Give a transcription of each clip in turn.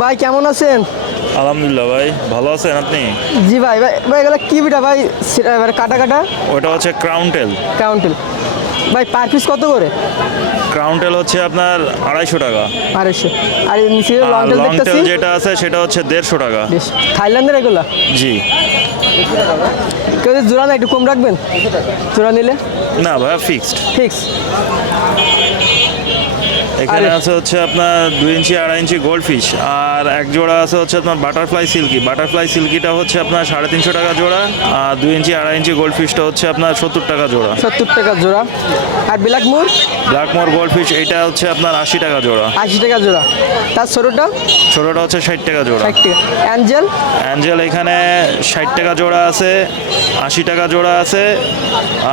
ভাই কেমন আছেন? আলহামদুলিল্লাহ ভাই, ভালো আছেন আপনি? জি ভাই ভাই ভাই এগুলো কি বিটা ভাই? কাটা কাটা ওটা হচ্ছে ক্রাউন টেল। কাউন্টেল ভাই, পার পিস কত করে? ক্রাউন টেল হচ্ছে আপনার 250 টাকা। 250। আর নিচে আর লং টেল লং দেখতেছি টেল যেটা আছে সেটা হচ্ছে 150 টাকা। বেশ, থাইল্যান্ডের এগুলা। জি। কেউ যদি জোড়া না একটু কম রাখবেন, জোড়া নিলে না ভাই, ফিক্সড। ফিক্স। এখানে আরে- আছে হচ্ছে আপনার 2 ইঞ্চি 2.5 ইঞ্চি গোল্ড ফিশ, আর এক জোড়া আছে হচ্ছে আপনার বাটারফ্লাই সিল্কি। বাটারফ্লাই সিল্কিটা হচ্ছে আপনার 350 টাকা জোড়া, আর 2 ইঞ্চি 2.5 ইঞ্চি গোল্ড ফিশটা হচ্ছে আপনার 70 টাকা জোড়া। 70 টাকা জোড়া। আর ব্ল্যাক মুর ব্ল্যাক মোর গোল্ড ফিশ এটা হচ্ছে আপনার 80 টাকা জোড়া। 80 টাকা জোড়া। তার ছোটোটা ছোটোটা হচ্ছে 60 টাকা জোড়া। 60 টাকা। অ্যাঞ্জেল অ্যাঞ্জেল এখানে 60 টাকা জোড়া আছে, 80 টাকা জোড়া আছে,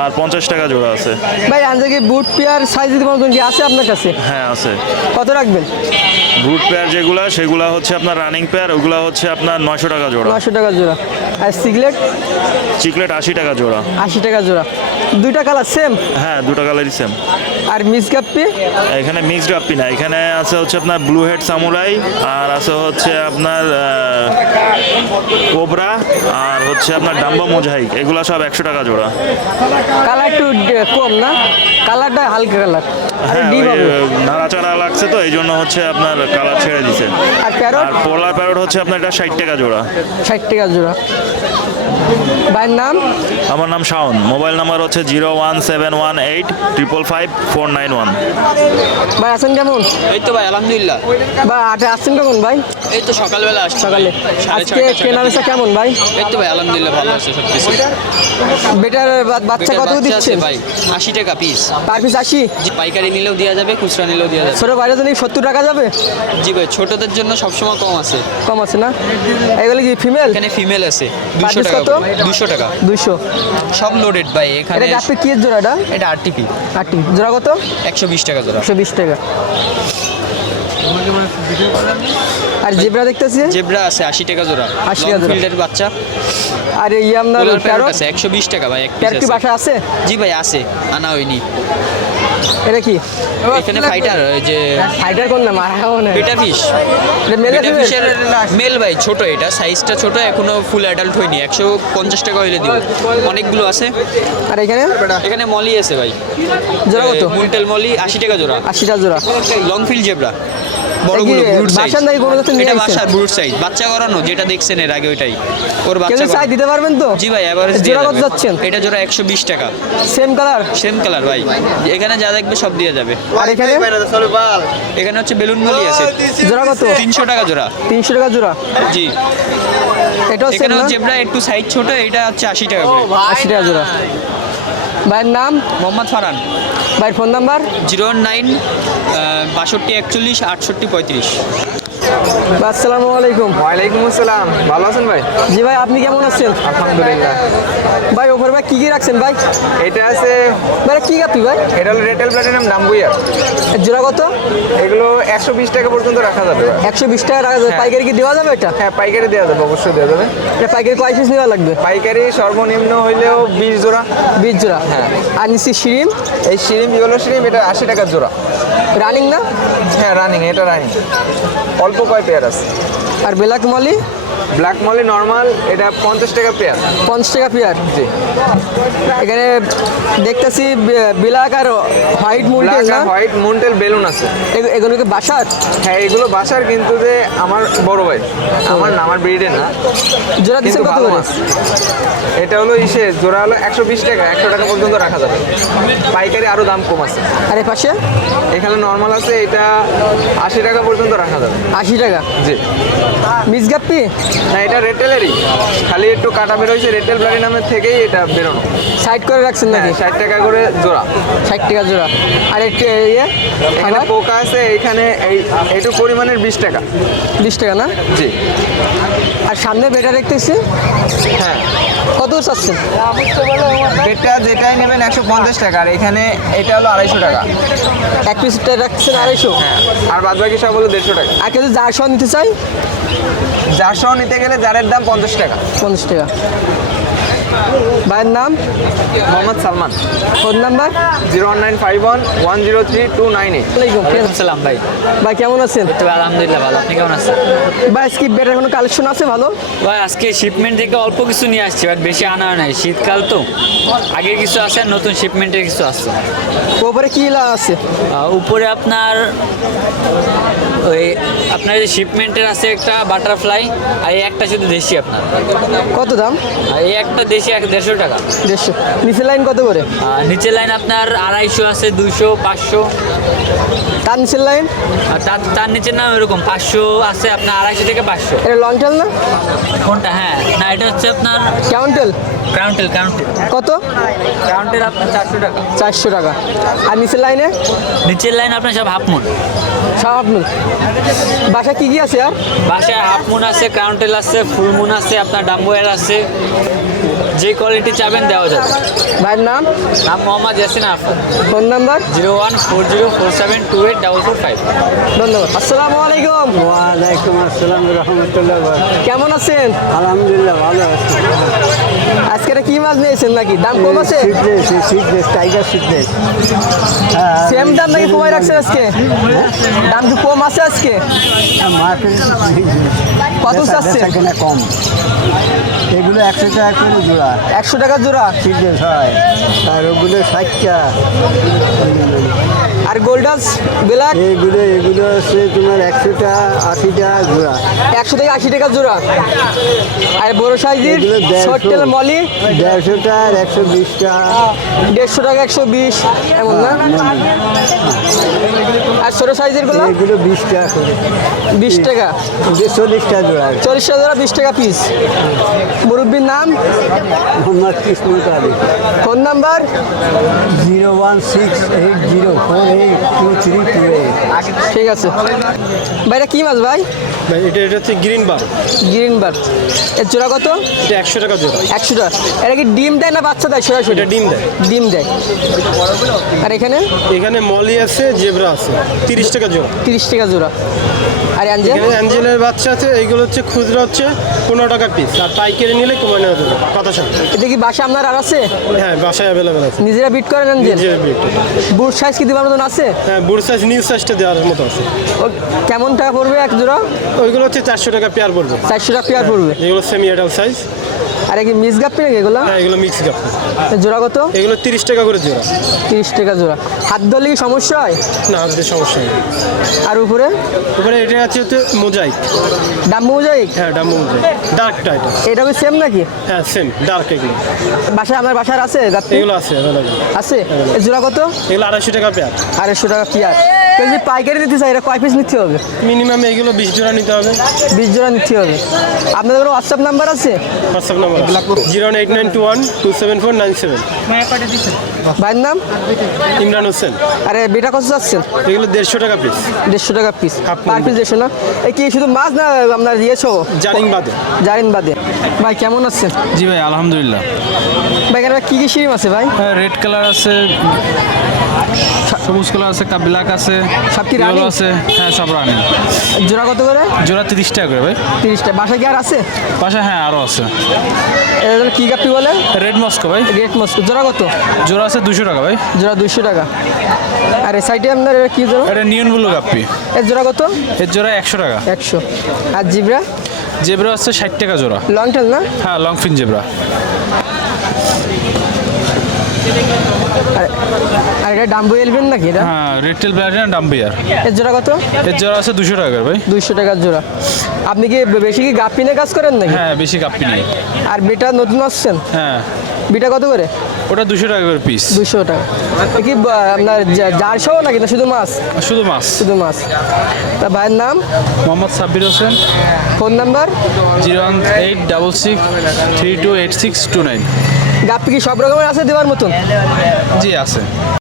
আর 50 টাকা জোড়া আছে। ভাই, অ্যাঞ্জেল কি বুট পেয়ার সাইজ দিতে মতন কি আছে আপনার কাছে? হ্যাঁ আছে। কত রাখবেন? ব্রুট পেয়ার যেগুলো সেগুলো হচ্ছে আপনার রানিং পেয়ার, ওগুলো হচ্ছে আপনার 900 টাকা জোড়া। 900 টাকা জোড়া। আর সিগলেট চিকলেট 80 টাকা জোড়া। 80 টাকা জোড়া। দুইটা কালার সেম। হ্যাঁ, দুটো কালারই সেম। আর মিস গাপ্পি এখানে মিক্সড আপ্পি না, এখানে আছে হচ্ছে আপনার ব্লু হেড সামুরাই, আর আছে হচ্ছে আপনার কোবরা, আর হচ্ছে আপনার ডাম্বো মোজাইক, এগুলো সব 100 টাকা জোড়া। কালার একটু কম না, কালারটা হালকা কালার। আর হ্যাঁ, ডিপ ওই হবে। নাড়াচাড়া লাগছে তো এই জন্য হচ্ছে আপনার কালার ছেড়ে দিছে। আর প্যারট আর পোলার প্যারট হচ্ছে আপনার এটা 60 টাকা জোড়া। 60 টাকা জোড়া। ভাইয়ের নাম? আমার নাম শাওন, মোবাইল নাম্বার হচ্ছে 01718555491। ভাই আছেন কেমন? এই তো ভাই আলহামদুলিল্লাহ। বা আটে আসছেন কখন ভাই? এই তো সকালবেলা আসছি সকালে। আজকে কেনা বেচা কেমন ভাই? এই তো ভাই আলহামদুলিল্লাহ ভালো আছে সব কিছু। বেটার বাচ্চা কত দিচ্ছেন? ভাই 80 টাকা পিস। Per piece 80? জি, পাইকারি নিলেও দেওয়া যাবে, খুচরা নিলেও দেওয়া যাবে। ছোট বাইরে তো 70 টাকা যাবে? জি ভাই, ছোটদের জন্য সবসময় কম আছে। কম আছে না? এগুলো কি ফিমেল? এখানে ফিমেল আছে 200 Price টাকা কত? করে। 200 টাকা 200। সব লোডেড ভাই এখানে। এটা গাপ্পি কি জোড়া এটা? এটা আরটিপি 80 জোড়া কত? 120 টাকা জোড়া। 120 টাকা। আর জেব্রা দেখতেছি? জেব্রা আছে 80 টাকা জোড়া। 80 টাকা জোড়া। ফিল্ডের বাচ্চা। আর এই আপনার পোলার প্যারট প্যারট? আছে 120 টাকা ভাই, এক প্যারট পিস কি আছে। বাসা আছে? জি ভাই আছে, আনা হয়নি। এটা কি? এখানে ফাইটার ওই যে ফাইটার কোন না মারা খাবো না। বেটা ফিশ। এটা মেল বেটা আছে? ফিশের মেল ভাই, ছোট এটা সাইজটা ছোট, এখনো ফুল অ্যাডাল্ট হয়নি। 150 টাকা হইলে দিব। অনেকগুলো আছে। আর এখানে এখানে মলি আছে ভাই, জোড়া কত? মুলটেল মলি 80 টাকা জোড়া। 80 টাকা জোড়া। লং ফিল জেব্রা এটা বড়গুলো কি ব্রুড সাইজ। বাসার নাকি কোনো কাছে নিয়ে এটা আইছেন? বাসার ব্রুড সাইজ, বাচ্চা করানো যেটা দেখছেন এর আগে ওইটাই ওর কেউ বাচ্চা চাই করানো। দিতে পারবেন তো? জি ভাই, এভারেজ দিয়ে জোড়া কত যাবে। যাচ্ছেন? এটা জোড়া 120 টাকা, সেম কালার? সেম কালার ভাই। এখানে যা দেখবে সব দিয়ে যাবে। আর এখানে এখানে হচ্ছে বেলুন মলি আছে জোড়া কত? 300 টাকা জোড়া। 300 টাকা জোড়া। জি, এটাও সেম এখানেও না? জেব্রা একটু সাইজ ছোট, এটা হচ্ছে 80 টাকা করে। 80 টাকা জোড়া। ভাইয়ের নাম? মোহাম্মদ ফারহান। ভাইয়ের ফোন নাম্বার? 09 62 41 68 35। আসসালামু আলাইকুম। ওয়ালাইকুম আসসালাম, ভালো আছেন ভাই? জি ভাই, আপনি কেমন আছেন? আলহামদুলিল্লাহ। ভাই ওপর ভাই কি কি রাখছেন ভাই? এটা আছে, ভাই কি গাপি ভাই? এটা হলো রেটেল প্ল্যাটিনাম ডাম্বুইয়া। এর জোড়া কত? এগুলো 120 টাকা পর্যন্ত রাখা যাবে ভাই। 120 টাকা রাখা যাবে। পাইকারি কি দেওয়া যাবে এটা? হ্যাঁ, পাইকারি দেওয়া যাবে, অবশ্যই দেওয়া যাবে। এটা পাইকারি কয় পিস নেওয়া লাগবে? পাইকারি সর্বনিম্ন হইলেও 20 জোড়া। 20 জোড়া। হ্যাঁ। আর নিচে শিরিম এই শিরিম, ইয়েলো শিরিম, এটা 80 টাকা জোড়া। রানিং না? হ্যাঁ রানিং, এটা রানিং। অল্প কয় পেয়ার আছে। আর black molly black molly normal, এটা 50 টাকা পেয়ার। 50 টাকা পেয়ার। জি। এখানে দেখতেছি ব্ল্যাক আর হোয়াইট মুলটেল ব্ল্যাক না? আর হোয়াইট মুনটেল বেলুন আছে। এগুলো কি বাসার? হ্যাঁ, এগুলো বাসার, কিন্তু যে আমার বড় ভাই, আমার না, আমার ব্রিডের না, জোড়া দিচ্ছেন কিন্তু কত ভালো করে? মাছ। এটা হলো ইসে জোড়া হলো 120 টাকা, 100 টাকা পর্যন্ত রাখা যাবে। পাইকারি আরো দাম কম আছে। আর এ পাশে এখানে নর্মাল আছে, এটা 80 টাকা পর্যন্ত রাখা যাবে। 80 টাকা। জি। মিস গাপ্পি না, এটা রেটেলেরই, খালি একটু কাটা বের হয়েছে, রেটেল প্ল্যাটিনামের থেকেই এটা বেরোনো। সাইড করে রাখছেন নাকি? 60 টাকা করে জোড়া। 60 টাকা জোড়া। আর একটু ইয়ে এখানে খাবার? পোকা আছে, এখানে এইটুকু পরিমাণের 20 টাকা। 20 টাকা না? জি। আর সামনে বেটা দেখতেছি হ্যাঁ, কত চাচ্ছেন? এটা যেটাই নেবেন 150 টাকা, আর এখানে এটা হলো 250 টাকা। এক পিসটা রাখছেন 250। হ্যাঁ, আর বাদ বাকি সব হলো 150 টাকা। আর কেউ যার সহ নিতে চাই? যার সহ নিতে গেলে জারের দাম 50 টাকা। 50 টাকা। ভাইয়ের নাম? মোহাম্মদ সালমান। Phone number? 01951103298। ওয়ালাইকুম সালাম ভাই। ভাই কেমন আছেন? তো আলহামদুলিল্লাহ ভালো, আপনি কেমন আছেন? ভাই আজকে বেটার কোনো কালেকশন আছে ভালো? ভাই আজকে শিপমেন্ট থেকে অল্প কিছু নিয়ে আসছি, বাট বেশি আনা নাই, শীতকাল তো। আগে কিছু আছে আর নতুন শিপমেন্টের কিছু আছে। ওপরে কি আছে? উপরে আপনার ওই আপনার যে শিপমেন্টের আছে একটা বাটারফ্লাই, আর এই একটা শুধু দেশি আপনার। কত দাম? আর এই একটা দেশি 150 টাকা। 150। নিচের লাইন কত করে? আর নিচের লাইন আপনার 250 আছে, 200, 500। তার নিচের লাইন? আর তার নিচের নাম এরকম 500 আছে আপনার, 250 থেকে 500। এটা লং টেল না? কোনটা? হ্যাঁ, না এটা হচ্ছে আপনার কাউন্টেল। কাউন্টেল। কত? কাউন্টেল আপনার 400 টাকা। 400 টাকা। আর নিচের লাইনে? নিচের লাইন আপনার সব হাফ মুন। সব আপনার বাসা কি কি আছে আর? বাসায় হাফ মুন আছে, কাউন্টেল আছে, ফুল মুন আছে, আপনার ডাম্বোয়ার আছে। যে কোয়ালিটি চাবেন দেওয়া যাবে। ভাইয়ের নাম? নাম মোহাম্মদ ইয়াসিন আফর। Phone number? 01404742845। ধন্যবাদ। আসসালামু আলাইকুম। ওয়ালাইকুম আসসালাম রহমতুল্লাহ। কেমন আছেন? আলহামদুলিল্লাহ ভালো আছি। আজকে এটা কি মাছ নিয়েছেন নাকি? দাম কম আছে? Seedless tiger seedless. সেম দাম নাকি কমাই রাখছেন আজকে? দাম কি কম আছে আজকে? কত চাচ্ছেন? এখানে কম, এগুলো 100 টাকা করে জোড়া। 100 টাকা জোড়া। সিডলেস হয়, আর ওগুলো 60 টাকা। আর গোল্ডাস ব্ল্যাক? এগুলো হচ্ছে তোমার 100 টাকা 80 টাকা জোড়া। 100 থেকে 80 টাকা জোড়া। আর বড় সাইজের এগুলো 150 শর্টেল মলি? 150 টাকা, 120 টাকা। 150 টাকা, 120 এমন না? আর ছোট সাইজের গুলো? এগুলো 20 টাকা করে। 20 টাকা। 40 টাকা জোড়া। 40 টাকা জোড়া, 20 টাকা পিস। মুরব্বির নাম? মোহাম্মদ কিসমত আলী। Phone number? 01680482328। ঠিক আছে ভাই। এটা কি মাছ ভাই? ভাই এটা হচ্ছে গ্রিন বার। গ্রিন বার। এর জোড়া কত? এটা 100 টাকা জোড়া। 100 টাকা। এটা কি ডিম দেয় না বাচ্চা দেয় সরাসরি? এটা ডিম দেয়। ডিম দেয়। আর এখানে? এখানে মলি আছে, জেব্রা আছে, 30 টাকা জোড়া। 30 টাকা জোড়া। আর অ্যাঞ্জেল? এখানে অ্যাঞ্জেলের বাচ্চা আছে, এইগুলো হচ্ছে খুচরা হচ্ছে 15 টাকা পিস, আর পাইকারি নিলে কমে নেওয়া যাবে কথা সাথে। এটা কি বাসা আপনার আর আছে? হ্যাঁ, বাসায় অ্যাভেলেবেল আছে। নিজেরা বিট করেন অ্যাঞ্জেল? নিজের বিট। বুট সাইজ কি দিবার মতন আছে? হ্যাঁ, বুড় সাইজ নিউ সাইজটা দেওয়ার মতো আছে। ও কেমন টাকা পড়বে এক জোড়া? ওইগুলো হচ্ছে 400 টাকা পেয়ার পড়বে। 400 টাকা পেয়ার পড়বে। এগুলো সেমি অ্যাডাল্ট সাইজ। আর কি মিস গাপ্পি নাকি এগুলো? হ্যাঁ, এগুলো মিক্স কাপ। এর জোড়া কত? এগুলো 30 টাকা করে জোড়া। 30 টাকা জোড়া। হাত ধরলে কি সমস্যা হয়? না, হাতে সমস্যা নেই। আর উপরে? এবারে এটা হচ্ছে মোজাইক। ডাম্বু মোজাইক? হ্যাঁ, ডাম্বো মোজাইক, ডার্কটা এটা। এটা কি সেম নাকি? হ্যাঁ, সেম ডার্ক। এগুলো বাসায় আমার বাসার আছে গাপ্পি? এগুলো আছে অ্যাভেলেবেল। আছে। এর জোড়া কত? এগুলো 250 টাকা পেয়ার। 250 টাকা পেয়ার। কেউ যদি পাইকারি নিতে চাই এটা কয় পিস নিতে হবে? মিনিমাম এগুলো 20 জোড়া নিতে হবে। 20 জোড়া নিতে হবে। আপনাদের কোনো হোয়াটসঅ্যাপ নাম্বার আছে? WhatsApp number 08921274997। ভাইয়ের নাম? ইমরান হোসেন। আরে বেটা কত চাচ্ছেন? এগুলো 150 টাকা পিস। 150 টাকা পিস। Half পার পিস 150 না? এই কি শুধু মাছ না আপনার দিয়েছো? জারিং বাদে। জারিন বাদে। ভাই কেমন আছেন? জি ভাই আলহামদুলিল্লাহ। ভাই এখানে কি কি শিম আছে ভাই? হ্যাঁ, রেড কালার আছে, সবুজ কালার আছে, ব্ল্যাক আছে, সব কি yellow রানিং? আছে। হ্যাঁ, সব রানিং। জোড়া কত করে? জোড়া 30 টাকা করে ভাই। 30 টাকা। বাসায় কি আর আছে? পাশে হ্যাঁ আরও আছে। এটা কি গাপ্পি বলে? রেড মস্কো ভাই, গ্রেট মস্কো। জোড়া কত? জোড়া আছে 200 টাকা ভাই। জোড়া 200 টাকা। আর এই সাইডে আপনার এটা কি জোড়া? এটা নিয়ন ব্লু গাপ্পি, এর জোড়া কত? এর জোড়া 100 টাকা। 100। আর জিব্রা? জেব্রা আছে 60 টাকা জোড়া। লং টেল না? হ্যাঁ, লং ফিন জেব্রা। আর এটা ডাম্বু এলবেন নাকি এটা? হ্যাঁ, রেড টেল ব্ল্যাক ডাম্বিয়ার। এর জোড়া কত? এর জোড়া আছে 200 টাকা করে ভাই। 200 টাকার জোড়া। আপনি কি বেশি কি গাপ্পি নিয়ে কাজ করেন নাকি? হ্যাঁ, বেশি গাপ্পি নেই। আর বিটা নতুন আসছেন? হ্যাঁ, বিটা কত করে? ওটা 200 টাকা করে পিস। 200 টাকা। এ কি আপনার জার সহ নাকি না শুধু মাছ? শুধু মাছ। শুধু মাছ। তা ভাইয়ের নাম? Mohammad Sabbir Hossain. Phone number? 01866328629। Guppy কি সব রকমের আছে দেওয়ার মতন? জি আছে।